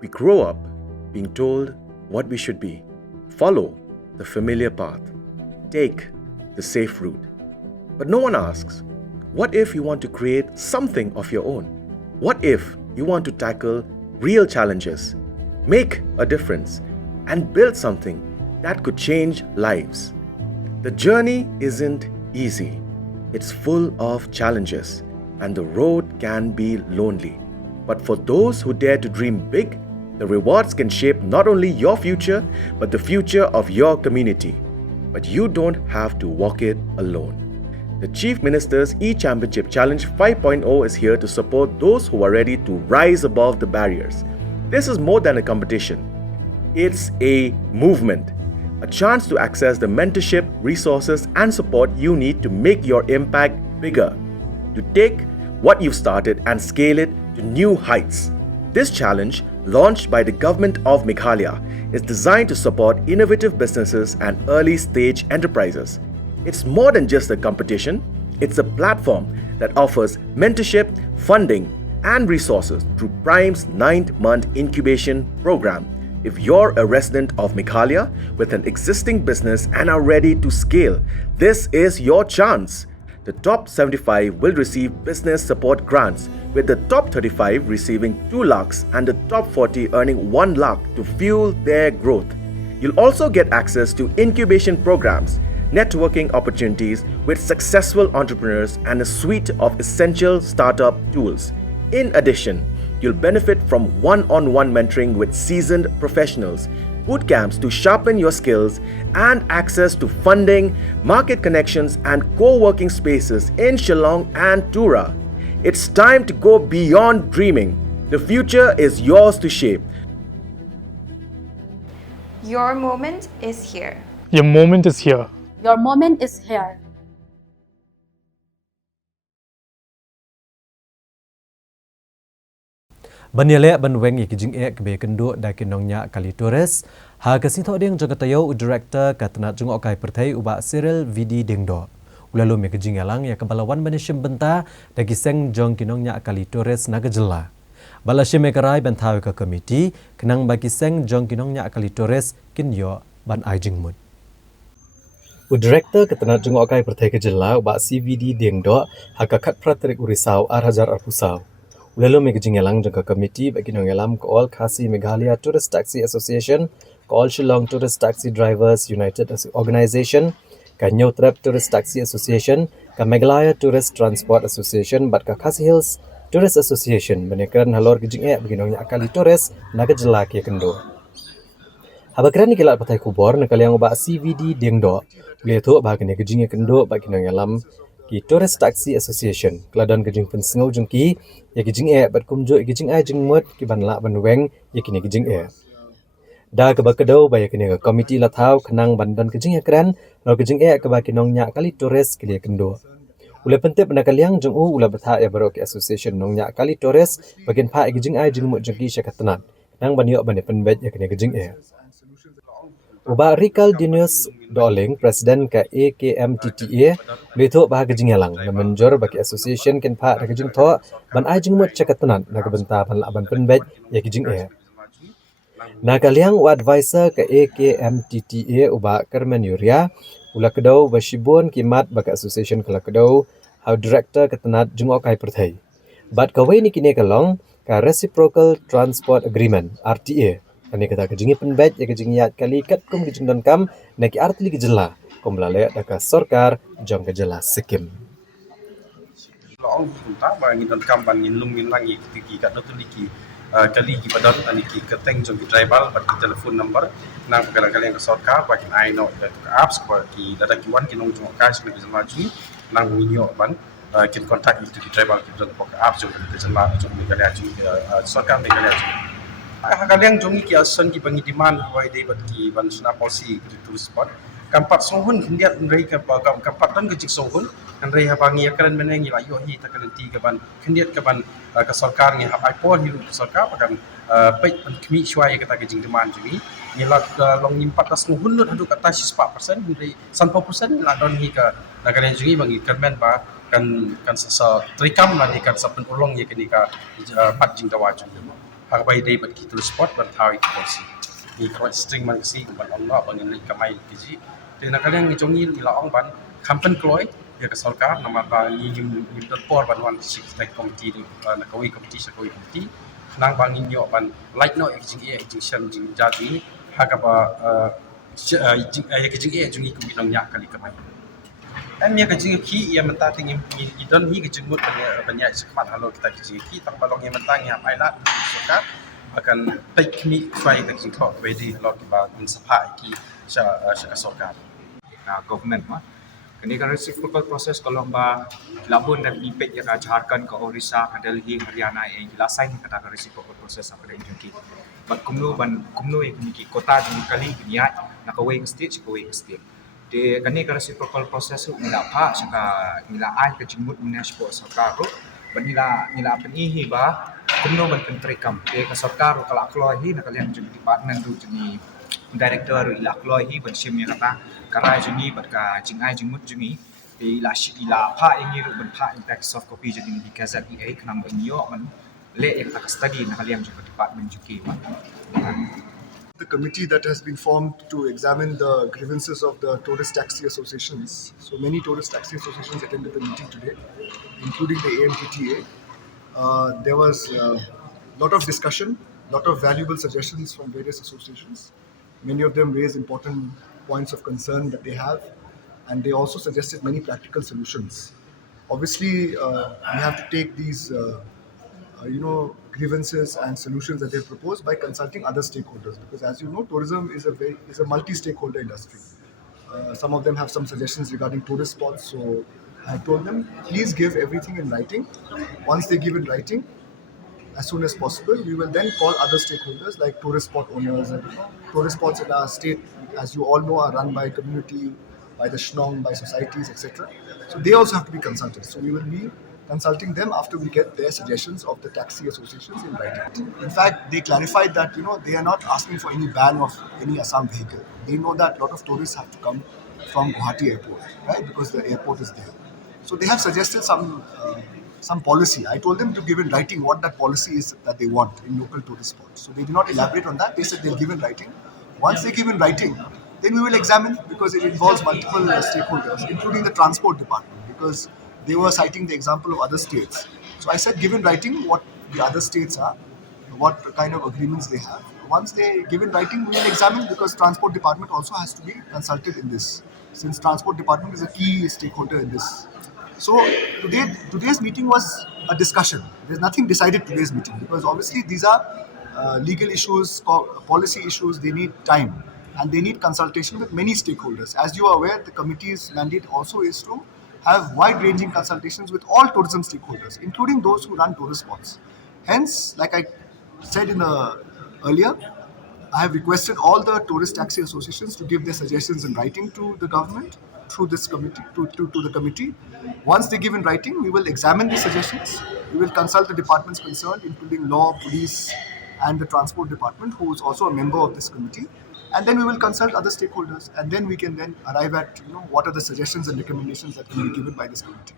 We grow up being told what we should be. Follow the familiar path. Take the safe route. But no one asks, what if you want to create something of your own? What if you want to tackle real challenges, make a difference, and build something that could change lives? The journey isn't easy. It's full of challenges, and the road can be lonely. But for those who dare to dream big, the rewards can shape not only your future, but the future of your community. But you don't have to walk it alone. The Chief Minister's E-Championship Challenge 5.0 is here to support those who are ready to rise above the barriers. This is more than a competition. It's a movement, a chance to access the mentorship, resources, and support you need to make your impact bigger, to take what you've started and scale it to new heights. This challenge, launched by the government of Meghalaya, is designed to support innovative businesses and early-stage enterprises. It's more than just a competition, it's a platform that offers mentorship, funding, and resources through Prime's 9th-month incubation program. If you're a resident of Meghalaya with an existing business and are ready to scale, this is your chance. The top 75 will receive business support grants, with the top 35 receiving 2 lakhs and the top 40 earning 1 lakh to fuel their growth. You'll also get access to incubation programs, networking opportunities with successful entrepreneurs, and a suite of essential startup tools. In addition, you'll benefit from one-on-one mentoring with seasoned professionals, boot camps to sharpen your skills, and access to funding, market connections, and co-working spaces in Shillong and Tura. It's time to go beyond dreaming. The future is yours to shape. Your moment is here. Your moment is here. Your moment is here. Banyale banweng ikijing ek be kendo da Nongniah kali Torres ha kasing tho ding jagatayo director katna jung okai perthai uba serial VD dingdo ulalo me kijing alang ya kebalawan banishim benta da kiseng jong Nongniah kali Torres nagajela balashe me karai benthaw ka committee kenang bagi seng jong Nongniah kali Torres kinyo ban ai Jingmut director katna jung okai perthai ke jela uba CVD dingdo ha kakat pratrik urisau arhajar arpusau Ulalo me kejingelang jangka komiti bagi nongelam All Khasi Meghalaya Tourist Taxi Association, All Shillong Tourist Taxi Drivers United Organisation, Kynhun Tourist Taxi Association, Meghalaya Tourist Transport Association, bat Khasi Hills Tourist Association, menekan halor kejinge bagi Nongniah kali Torres naga jelak ya kendo. Habakran ni kelat patai kubor nakaliang ubah CVD dengdo, leto bahkan kejinge kendo bagi nongelam ki Tourist Taxi Association keladon kejing pensengau jengki ya kejing bat kumjo kejing ai Jingmut ki banla banweng ya kini kejing da ke bakedau ba ya kini ke komiti lathau kenang bandan kejing kran lo kejing ke ba Nongniah kali Torres kili kendo ule pentep nakaliang jeng ula betha ya barok association Nongniah kali Torres bagian pha kejing ai Jingmut jengki syakatnan nang banyo bane penbet ya kini kejing Uba Rikal Dinius Doling, Presiden ke AKMTTA, betul bah kejingelang, menjor bagi association ken pak kejing Thaw, ban ai Jingmut cakatanan, nak benta ban laban penbet ya kejing Nakaliang u advisor ke AKMTTA uba Kerman Yuria, ula kedau basibun kimat bagi association kala kedau, how director ketenat jengok kai perthai. Bat kawai ni kini kalong ka reciprocal transport agreement RTA. Ani kata kejingi penbet ya kejingiat kali kat kum kejing don kam neki artli kejela kom lalek daka Sorkar jong kejela Sikkim. Long punta bangin don kam bangin lungin langi tiki kat dotuliki kali ki padon ani ki keteng jong ki tribal bat ki telefon number nang kadang-kadang ke Sorkar bakin ai no da apps ko ki data ki wan ki nong jong ka sme ki maju nang winyo ban kin contact itu ki tribal ki don ko apps jong ki kejela jong mi kali aju Sorkar mi kali aju Hakaliang jongi ki asan ki bangi demand hawai day bat ki ban suna policy ki tourist spot kampat sohun hindiat rei ka bagam kampat dan gejik sohun kan rei habangi akaran menengi la yo hi takalan ti ka ban hindiat ka ban ka Sorkar ngi habai por hiru Sorkar pakan pei ban kmi shwai ka gejing demand jongi ni la long impat tas sohun lut hadu kata 4% rei 100% la don hi ka nagaran jongi bangi kermen ba kan sa trikam la ni kan sa pen ulong ye kini ka pat jing dawa jongi Hakabai day but kita spot but how it policy. Ni kalau string man si ban Allah bangin ni kamai kiji. Te nak kalian ni jongi ila ong ban kampen kloy ya ke Sorkar nama ka ni ni por ban wan sik like committee ni na kawi committee nang bangin yo ban like no jing e jing shan jing jadi hakapa ya ke jing e jongi ku Nongniah kali kamai. Mia ka jing ki ia menta ting i don hi ke Jingmut banyak sekemat halo kita ke jing ki tak balong ia menta ngap ai la Sorkar akan take mi try ke jing Thaw ready halo ki ba min sapai ki sya Sorkar government mah. Kini kan reciprocal process kalau ba labun dan impek yang Jharkhand ke Orissa ke Delhi Haryana yang jelasai ni kata reciprocal process apa yang jengki. But kumno yang ki kota di kali niat nak away ke state ke state. Di kani kan reciprocal process tu nila pa saka nila ai ke Jingmut munas po Sorkar ro nila penihi ba kumno ban pentrikam de ke Sorkar kalau aklohi nak kalian jadi department tu jadi director ila aklohi ban sim yang kata karai juni bat ka jingai Jingmut juni ila pa ingi ro ban pa impact soft copy jadi di KZEA kenang ban yo man le yang tak study nak kalian juga department juki the committee that has been formed to examine the grievances of the tourist taxi associations. So many tourist taxi associations attended the meeting today, including the AMTTA. There was a lot of discussion, lot of valuable suggestions from various associations. Many of them raised important points of concern that they have, and they also suggested many practical solutions. Obviously, we have to take these grievances and solutions that they propose by consulting other stakeholders, because as you know, tourism is a multi-stakeholder industry. Some of them have some suggestions regarding tourist spots, so I told them, please give everything in writing. Once they give in writing, as soon as possible, we will then call other stakeholders like tourist spot owners. And tourist spots in our state, as you all know, are run by community, by the shnong, by societies, etc. So they also have to be consulted. So we will be consulting them after we get their suggestions of the taxi associations in writing. In fact, they clarified that they are not asking for any ban of any Assam vehicle. They know that a lot of tourists have to come from Guwahati airport, right? Because the airport is there. So they have suggested some policy. I told them to give in writing what that policy is that they want in local tourist spots. So they did not elaborate on that. They said they'll give in writing. Once they give in writing, then we will examine, because it involves multiple stakeholders, including the transport department, because they were citing the example of other states. So I said, give in writing what the other states are, what kind of agreements they have. Once they give in writing, we will examine, because transport department also has to be consulted in this, since transport department is a key stakeholder in this. So today's meeting was a discussion. There's nothing decided today's meeting, because obviously these are legal issues, policy issues. They need time and they need consultation with many stakeholders. As you are aware, the committee's mandate also is to have wide-ranging consultations with all tourism stakeholders, including those who run tourist spots. Hence, like I said earlier, I have requested all the tourist taxi associations to give their suggestions in writing to the government through this committee, to the committee. Once they give in writing, we will examine the suggestions. We will consult the departments concerned, including law, police, and the transport department, who is also a member of this committee. And then we will consult other stakeholders, and then we can then arrive at what are the suggestions and recommendations that can be given by this committee.